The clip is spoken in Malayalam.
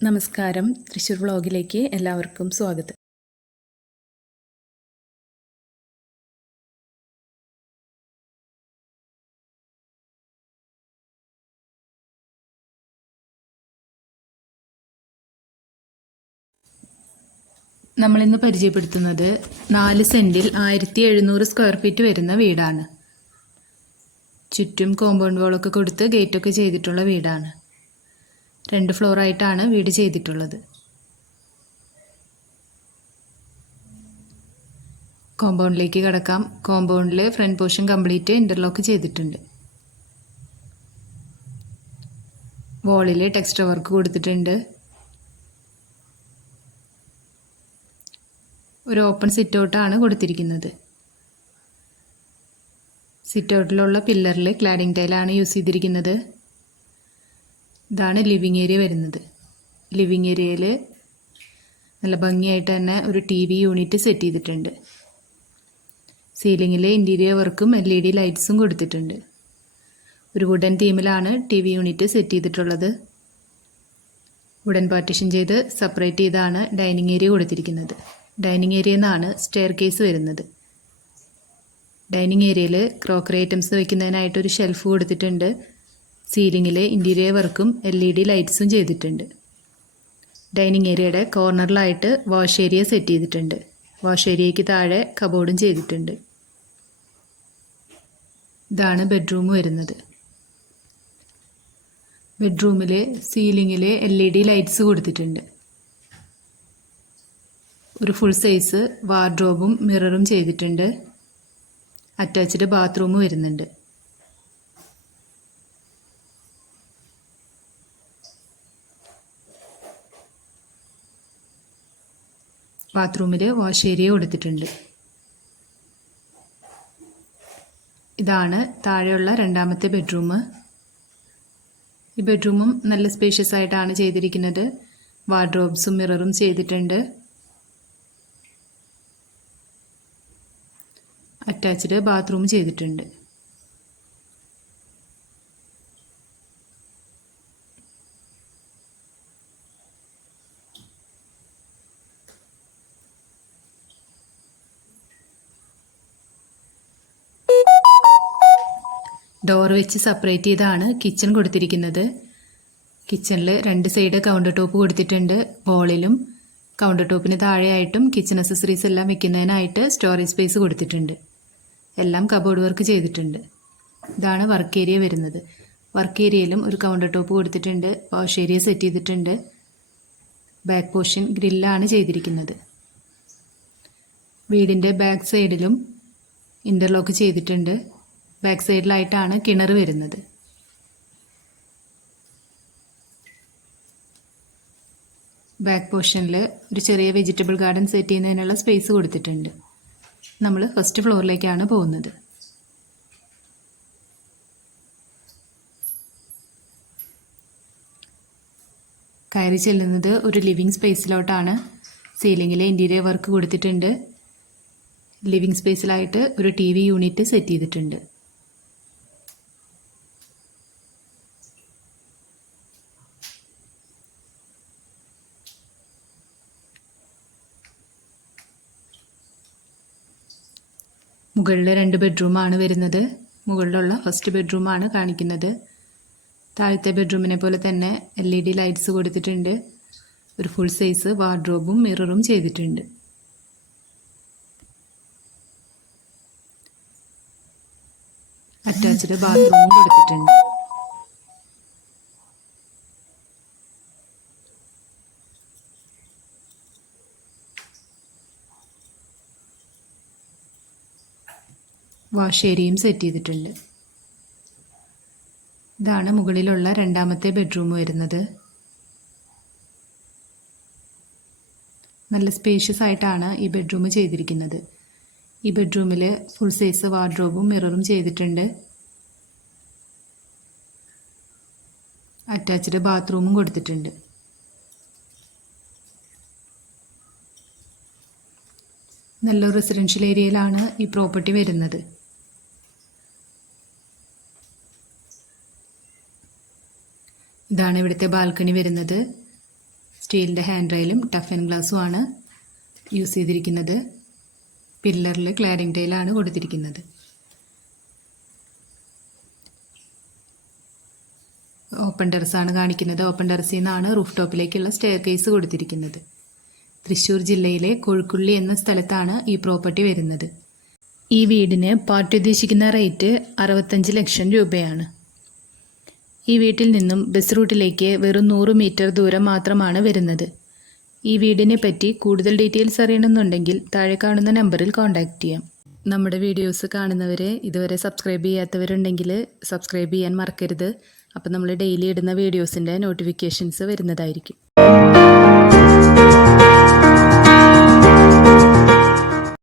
നമസ്കാരം. തൃശ്ശൂർ വ്ളോഗിലേക്ക് എല്ലാവർക്കും സ്വാഗതം. നമ്മളിന്ന് പരിചയപ്പെടുത്തുന്നത് നാല് സെന്റിൽ ആയിരത്തി എഴുന്നൂറ് സ്ക്വയർ ഫീറ്റ് വരുന്ന വീടാണ്. ചുറ്റും കോമ്പൗണ്ട് വാളൊക്കെ കൊടുത്ത് ഗേറ്റൊക്കെ ചെയ്തിട്ടുള്ള വീടാണ്. രണ്ട് ഫ്ലോറായിട്ടാണ് വീട് ചെയ്തിട്ടുള്ളത്. കോമ്പൗണ്ടിലേക്ക് കടക്കാം. കോമ്പൗണ്ടിൽ ഫ്രണ്ട് പോർഷൻ കംപ്ലീറ്റ് ഇന്റർലോക്ക് ചെയ്തിട്ടുണ്ട്. വോളിൽ ടെക്സ്റ്റർ വർക്ക് കൊടുത്തിട്ടുണ്ട്. ഒരു ഓപ്പൺ സിറ്റ് ഔട്ടാണ് കൊടുത്തിരിക്കുന്നത്. സിറ്റ് ഔട്ടിലുള്ള പില്ലറിൽ ക്ലാഡിംഗ് ടൈലാണ് യൂസ് ചെയ്തിരിക്കുന്നത്. ഇതാണ് ലിവിങ് ഏരിയ വരുന്നത്. ലിവിങ് ഏരിയയിൽ നല്ല ഭംഗിയായിട്ട് തന്നെ ഒരു ടി വി യൂണിറ്റ് സെറ്റ് ചെയ്തിട്ടുണ്ട്. സീലിങ്ങിൽ ഇന്റീരിയർ വർക്കും എൽ ഇ ഡി ലൈറ്റ്സും കൊടുത്തിട്ടുണ്ട്. ഒരു വുഡൻ തീമിലാണ് ടി വി യൂണിറ്റ് സെറ്റ് ചെയ്തിട്ടുള്ളത്. വുഡൻ പാർട്ടീഷൻ ചെയ്ത് സെപ്പറേറ്റ് ചെയ്താണ് ഡൈനിങ് ഏരിയ കൊടുത്തിരിക്കുന്നത്. ഡൈനിങ് ഏരിയയിൽ നിന്നാണ് സ്റ്റെയർ കേസ് വരുന്നത് ഡൈനിങ് ഏരിയയിൽ ക്രോക്കറി ഐറ്റംസ് വയ്ക്കുന്നതിനായിട്ടൊരു ഷെൽഫ് കൊടുത്തിട്ടുണ്ട്. സീലിങ്ങിൽ ഇന്റീരിയർ വർക്കും എൽ ഇ ഡി ലൈറ്റ്സും ചെയ്തിട്ടുണ്ട്. ഡൈനിങ് ഏരിയയുടെ കോർണറിലായിട്ട് വാഷ് ഏരിയ സെറ്റ് ചെയ്തിട്ടുണ്ട്. വാഷ് ഏരിയയ്ക്ക് താഴെ കബോർഡും ചെയ്തിട്ടുണ്ട്. ഇതാണ് ബെഡ്റൂം വരുന്നത്. ബെഡ്റൂമിലെ സീലിങ്ങിൽ എൽ ഇ ഡി ലൈറ്റ്സ് കൊടുത്തിട്ടുണ്ട്. ഒരു ഫുൾ സൈസ് വാർഡ്രോബും മിററും ചെയ്തിട്ടുണ്ട്. അറ്റാച്ച്ഡ് ബാത്റൂം വരുന്നുണ്ട്. ബാത്റൂമിൽ വാഷ് ഏരിയ കൊടുത്തിട്ടുണ്ട്. ഇതാണ് താഴെയുള്ള രണ്ടാമത്തെ ബെഡ്റൂം ഈ ബെഡ്റൂമും നല്ല സ്പേഷ്യസ് ആയിട്ടാണ് ചെയ്തിരിക്കുന്നത്. വാർഡ്രോബ്സും മിററും ചെയ്തിട്ടുണ്ട്. അറ്റാച്ച്ഡ് ബാത്റൂം ചെയ്തിട്ടുണ്ട്. ഡോർ വെച്ച് സെപ്പറേറ്റ് ചെയ്താണ് കിച്ചൺ കൊടുത്തിരിക്കുന്നത്. കിച്ചണിൽ രണ്ട് സൈഡ് കൗണ്ടർ ടോപ്പ് കൊടുത്തിട്ടുണ്ട് വോളിലും കൗണ്ടർ ടോപ്പിന് താഴെയായിട്ടും കിച്ചൺ അസസറീസ് എല്ലാം വെക്കുന്നതിനായിട്ട് സ്റ്റോറേജ് സ്പേസ് കൊടുത്തിട്ടുണ്ട്. എല്ലാം കബോർഡ് വർക്ക് ചെയ്തിട്ടുണ്ട്. ഇതാണ് വർക്ക് ഏരിയ വരുന്നത്. വർക്ക് ഏരിയയിലും ഒരു കൗണ്ടർ ടോപ്പ് കൊടുത്തിട്ടുണ്ട്. വാഷ് ഏരിയ സെറ്റ് ചെയ്തിട്ടുണ്ട്. ബാക്ക് പോർഷൻ ഗ്രില്ലാണ് ചെയ്തിരിക്കുന്നത്. വീടിന്റെ ബാക്ക് സൈഡിലും ഇന്റർലോക്ക് ചെയ്തിട്ടുണ്ട്. ബാക്ക് സൈഡിലായിട്ടാണ് കിണർ വരുന്നത്. ബാക്ക് പോർഷനിൽ ഒരു ചെറിയ വെജിറ്റബിൾ ഗാർഡൻ സെറ്റ് ചെയ്യുന്നതിനുള്ള സ്പേസ് കൊടുത്തിട്ടുണ്ട്. നമ്മൾ ഫസ്റ്റ് ഫ്ലോറിലേക്കാണ് പോകുന്നത്. കയറി ചെല്ലുന്നത് ഒരു ലിവിങ് സ്പേസിലോട്ടാണ്. സീലിങ്ങിലെ ഇന്റീരിയർ വർക്ക് കൊടുത്തിട്ടുണ്ട്. ലിവിങ് സ്പേസിലായിട്ട് ഒരു ടി വി യൂണിറ്റ് സെറ്റ് ചെയ്തിട്ടുണ്ട്. മുകളിൽ രണ്ട് ബെഡ്റൂമാണ് വരുന്നത്. മുകളിലുള്ള ഫസ്റ്റ് ബെഡ്റൂമാണ് കാണിക്കുന്നത്. താഴത്തെ ബെഡ്റൂമിനെ പോലെ തന്നെ എൽ ഇ ഡി ലൈറ്റ്സ് കൊടുത്തിട്ടുണ്ട്. ഒരു ഫുൾ സൈസ് വാർഡ്രോബും മിററും ചെയ്തിട്ടുണ്ട്. അറ്റാച്ച്ഡ് ബാത്റൂമും കൊടുത്തിട്ടുണ്ട്. വാഷ് ഏരിയയും സെറ്റ് ചെയ്തിട്ടുണ്ട്. ഇതാണ് മുകളിലുള്ള രണ്ടാമത്തെ ബെഡ്റൂം വരുന്നത്. നല്ല സ്പേഷ്യസ് ആയിട്ടാണ് ഈ ബെഡ്റൂം ചെയ്തിരിക്കുന്നത്. ഈ ബെഡ്റൂമിൽ ഫുൾ സൈസ് വാർഡ്രോബും മിററും ചെയ്തിട്ടുണ്ട്. അറ്റാച്ച്ഡ് ബാത്റൂമും കൊടുത്തിട്ടുണ്ട്. നല്ല റെസിഡൻഷ്യൽ ഏരിയയിലാണ് ഈ പ്രോപ്പർട്ടി വരുന്നത്. ഇതാണ് ഇവിടുത്തെ ബാൽക്കണി വരുന്നത്. സ്റ്റീലിന്റെ ഹാൻഡ് റൈലും ടഫ് ആൻഡ് ഗ്ലാസ്സും ആണ് യൂസ് ചെയ്തിരിക്കുന്നത്. പില്ലറിൽ ക്ലാരിംഗ് ടൈലാണ് കൊടുത്തിരിക്കുന്നത്. ഓപ്പൺ ടെറസാണ് കാണിക്കുന്നത്. ഓപ്പൺ ടെറസിൽ നിന്നാണ് റൂഫ് ടോപ്പിലേക്കുള്ള സ്റ്റെയർ കേസ് കൊടുത്തിരിക്കുന്നത്. തൃശ്ശൂർ ജില്ലയിലെ കൊഴുക്കുള്ളി എന്ന സ്ഥലത്താണ് ഈ പ്രോപ്പർട്ടി വരുന്നത്. ഈ വീടിന് പാർട്ടി ഉദ്ദേശിക്കുന്ന റേറ്റ് അറുപത്തഞ്ച് ലക്ഷം രൂപയാണ്. ഈ വീട്ടിൽ നിന്നും ബസ് റൂട്ടിലേക്ക് വെറും നൂറ് മീറ്റർ ദൂരം മാത്രമാണ് വരുന്നത്. ഈ വീടിനെ പറ്റി കൂടുതൽ ഡീറ്റെയിൽസ് അറിയണമെന്നുണ്ടെങ്കിൽ താഴെ കാണുന്ന നമ്പറിൽ കോൺടാക്റ്റ് ചെയ്യാം. നമ്മുടെ വീഡിയോസ് കാണുന്നവരെ ഇതുവരെ സബ്സ്ക്രൈബ് ചെയ്യാത്തവരുണ്ടെങ്കിൽ സബ്സ്ക്രൈബ് ചെയ്യാൻ മറക്കരുത്. അപ്പോൾ നമ്മൾ ഡെയിലി ഇടുന്ന വീഡിയോസിന്റെ നോട്ടിഫിക്കേഷൻസ് വരുന്നതായിരിക്കും.